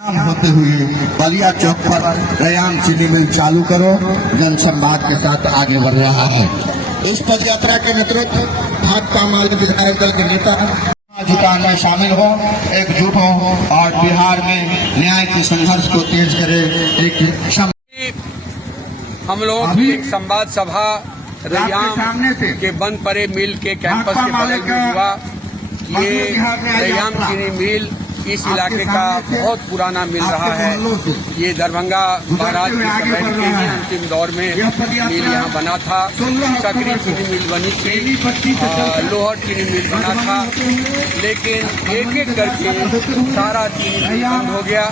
होते हुए बलिया चौक पर रैयाम चीनी मिल चालू करो जन संवाद के साथ आगे बढ़ रहा है। इस पद यात्रा के नेतृत्व भाकपा माले विधायक दल के नेता जुटान में शामिल हो, एकजुट हो और बिहार में न्याय के संघर्ष को तेज करे। हम लोग एक संवाद सभा रैयाम के बंद पड़े मिल के कैंपस के बगल में हुआ। ये रैयाम चीनी मिल इस इलाके का बहुत पुराना मिल रहा है। ये दरभंगा महाराज के समय के ही अंतिम दौर में मिल यहाँ बना था। सकरी चीनी मिल बनी थी, लोहर चीनी मिल बना था, लेकिन एक एक करके सारा चीनी मिल बंद हो गया।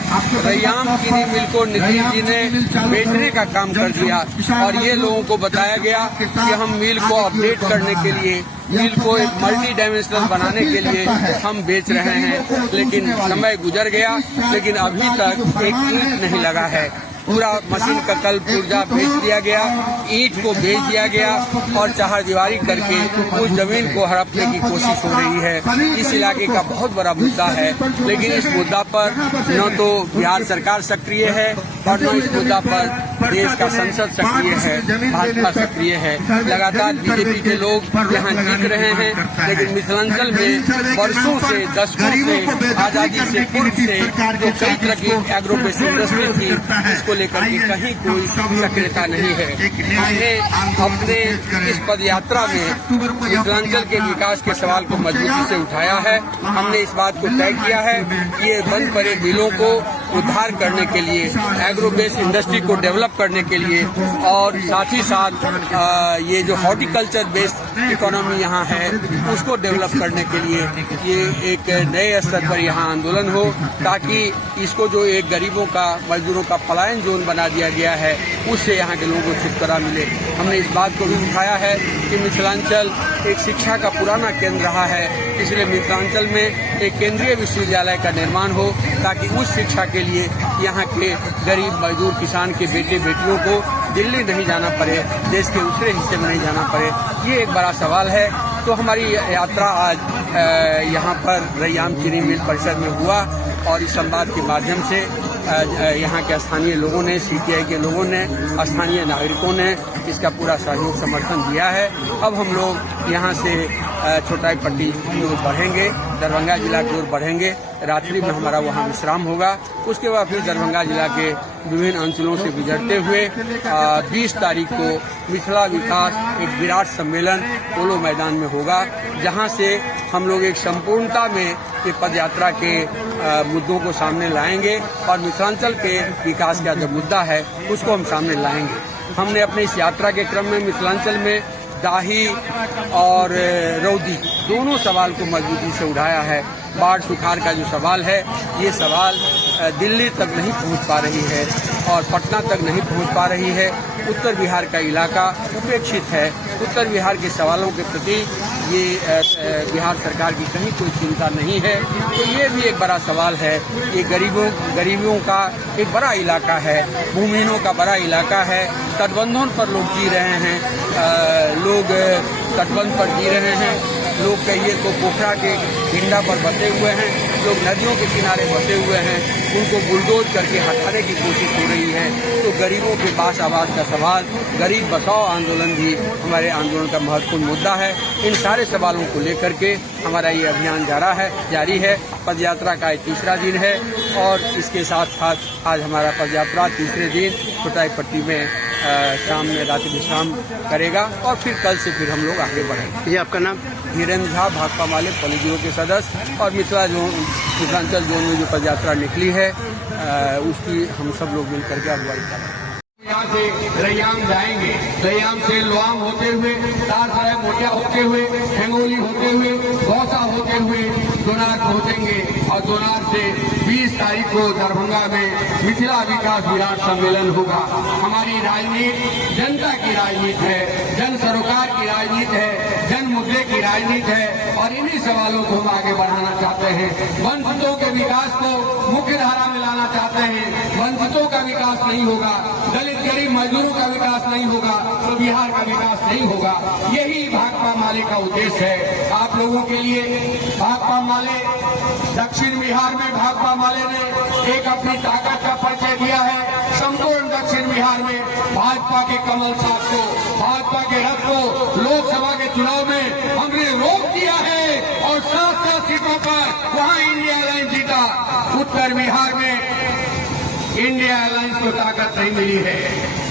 रैयाम चीनी मिल को नीतीश जी ने बेचने का काम कर दिया और ये लोगों को बताया गया कि हम मिल को अपडेट करने के लिए, मिल को एक मल्टी डायमेंशनल बनाने के लिए हम बेच रहे हैं। लेकिन समय गुजर गया, लेकिन अभी तक एक ईंट नहीं लगा है। पूरा मशीन का कल पुर्जा बेच दिया गया, ईंट को बेच दिया गया और चहारदीवारी करके उस जमीन को हड़पने की कोशिश हो रही है। इस इलाके का बहुत बड़ा मुद्दा है, लेकिन इस मुद्दा पर न तो बिहार सरकार सक्रिय है और न इस मुद्दा पर देश का संसद सक्रिय है, भाजपा सक्रिय है। लगातार बीजेपी के लोग यहाँ जीत रहे हैं, लेकिन मिथिलांचल में वर्षों से, दशकों से, आजादी से पूर्व से जो कई तरह की एग्रो बेस्ड इंडस्ट्री थी, इसको लेकर के कहीं कोई सक्रियता नहीं है। हमने अपने इस पद यात्रा में मिथिलांचल के विकास के सवाल को मजबूती से उठाया है। हमने इस बात को तय किया है कि ये बंद पड़े मिलों को उद्धार करने के लिए, एग्रो बेस्ड इंडस्ट्री को डेवलप करने के लिए और साथ ही साथ ये जो हॉर्टिकल्चर बेस्ड इकोनॉमी यहाँ है उसको डेवलप करने के लिए ये एक नए स्तर पर यहाँ आंदोलन हो, ताकि इसको जो एक गरीबों का, मजदूरों का पलायन जोन बना दिया गया है उससे यहाँ के लोगों को छुटकारा मिले। हमने इस बात को भी उठाया है कि मिथिलांचल एक शिक्षा का पुराना केंद्र रहा है, इसलिए मिथिलांचल में एक केंद्रीय विश्वविद्यालय का निर्माण हो, ताकि उस शिक्षा के लिए यहाँ के गरीब मजदूर किसान के बेटे बेटियों को दिल्ली नहीं जाना पड़े, देश के दूसरे हिस्से में नहीं जाना पड़े। ये एक बड़ा सवाल है। तो हमारी यात्रा आज यहाँ पर रैयाम चीनी मिल परिसर में हुआ और इस संवाद के माध्यम से यहाँ के स्थानीय लोगों ने, सीपीआई के लोगों ने, स्थानीय नागरिकों ने इसका पूरा सहयोग समर्थन दिया है। अब हम लोग यहाँ से छोटाई पट्टी की ओर बढ़ेंगे, दरभंगा जिला की ओर बढ़ेंगे। रात्रि में हमारा वहाँ विश्राम होगा। उसके बाद फिर दरभंगा जिला के विभिन्न अंचलों से गुजरते हुए 20 तारीख को मिथिला विकास एक विराट सम्मेलन पोलो मैदान में होगा, जहाँ से हम लोग एक संपूर्णता में ये पदयात्रा के मुद्दों को सामने लाएंगे और मिथिलांचल के विकास का जो मुद्दा है उसको हम सामने लाएंगे। हमने अपने इस यात्रा के क्रम में मिथिलांचल में दाही और रौदी दोनों सवाल को मजबूती से उठाया है। बाढ़ सुखाड़ का जो सवाल है, ये सवाल दिल्ली तक नहीं पहुंच पा रही है और पटना तक नहीं पहुंच पा रही है। उत्तर बिहार का इलाका उपेक्षित है। उत्तर बिहार के सवालों के प्रति ये बिहार सरकार की कहीं कोई चिंता नहीं है। तो ये भी एक बड़ा सवाल है। ये गरीबों का एक बड़ा इलाका है, भूमिहीनों का बड़ा इलाका है। तटबंधों पर लोग जी रहे हैं, लोग तटबंध पर जी रहे हैं। लोग कहिए तो पोखरा के हिंडा पर बसे हुए हैं, लोग नदियों के किनारे बसे हुए हैं, उनको बुलडोज करके हटाने की कोशिश हो रही है। तो गरीबों के पास आवाज़ का सवाल, गरीब बचाओ आंदोलन भी हमारे आंदोलन का महत्वपूर्ण मुद्दा है। इन सारे सवालों को लेकर के हमारा ये अभियान जारी है। पदयात्रा का तीसरा दिन है और इसके साथ साथ आज हमारा पदयात्रा तीसरे दिन छोटाई पट्टी में शाम में रात्रि विश्राम करेगा और फिर कल से फिर हम लोग आगे बढ़ेंगे। ये आपका नाम? धीरेन्द्र झा, भाकपा माले पोलित ब्यूरो के सदस्य और मिथिलांचल जोन में जो पदयात्रा निकली है उसकी हम सब लोग मिलकर के अगुवाई कर रहे हैं। यहाँ से रैयाम जाएंगे, रैयाम से लोआम होते हुए, तारसराय मोटिया होते हुए, हिंगोली होते हुए, गौसा होते हुए दोनार पहुंचेंगे और दोनार से 20 तारीख को दरभंगा में मिथिला विकास विराट सम्मेलन होगा। हमारी राजनीति जनता की राजनीति है, जन सरोकार की राजनीति है, जन मुद्दे की राजनीति है और इन्हीं सवालों को हम आगे बढ़ाना चाहते हैं। वंचितों के विकास को मुख्य धारा में लाना चाहते हैं। वंचितों का विकास नहीं होगा दलित गरीब मजदूरों का विकास नहीं होगा तो बिहार का विकास नहीं होगा। यही भाकपा माले का उद्देश्य है। आप लोगों के लिए भाकपा माले दक्षिण बिहार में भाकपा माले ने एक अपनी ताकत का परिचय दिया है। संपूर्ण दक्षिण बिहार में भाजपा के कमल साथ को, भाजपा के रथ को लोकसभा के चुनाव में हमने रोक दिया है और 7 सीटों पर वहां इंडिया अलायंस जीता। उत्तर बिहार में इंडिया अलायंस को ताकत नहीं मिली है।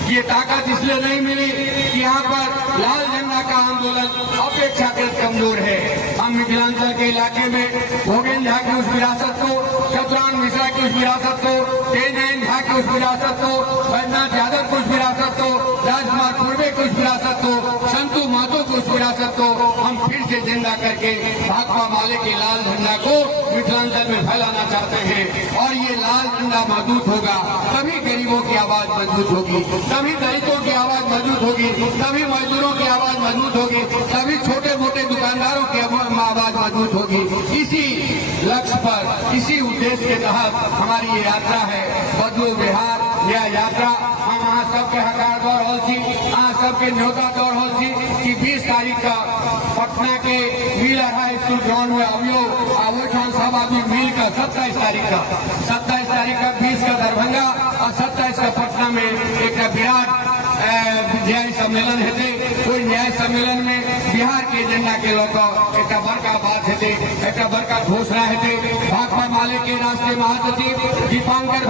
ये ताकत इसलिए नहीं मिली कि यहाँ पर लाल झंडा का आंदोलन अपेक्षाकृत कमजोर है। हम मिथिलांचल के इलाके में भोगेन झा की उस विरासत को, चतुरान मिश्रा की उस विरासत को, तेजैन झा की उस विरासत को, बैजनाथ यादव की उस विरासत को, राजकुमार पूर्वे की उस विरासत को, संतू महतो की उस विरासत को हम फिर से जिंदा करके भाकपा माले के लाल झंडा को मिथिलांचल में फैलाना चाहते हैं। और ये लाल झंडा मजबूत होगा तभी गरीबों की आवाज मजबूत होगी, तभी दलितों की आवाज मजबूत होगी, तभी मजदूरों की आवाज मजबूत होगी, तभी छोटे मोटे दुकानदारों की आवाज मजबूत होगी। इसी लक्ष्य पर, इसी उद्देश्य के तहत हमारी ये यात्रा है, बदलो बिहार। यह यात्रा हम अहाँ सबके हकार दौड़ हो सी, अहाँ सबके न्योता दौड़ हो सी कि 20 तारीख का पटना के मिल हाई स्कूल ग्राउंड में अभियो आवेठान सभा भी मिल का 27 तारीख का 20 का दरभंगा और 27 का पटना में एक विराट न्याय सम्मेलन हेते। कोई न्याय सम्मेलन में बिहार के एजेंडा के लोग एक बड़का बात हेते, एक बड़का घोषणा हेते। भाकपा माले के राष्ट्रीय महासचिव दीपांकर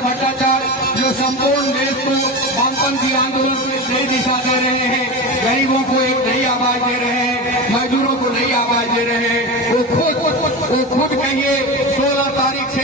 भट्टाचार्य जो संपूर्ण देश को वामपंथी आंदोलन को एक नई दिशा दे रहे हैं, गरीबों को एक नई आवाज दे रहे हैं, मजदूरों को नई आवाज दे रहे हैं। वो खुद कहिए 16 तारीख से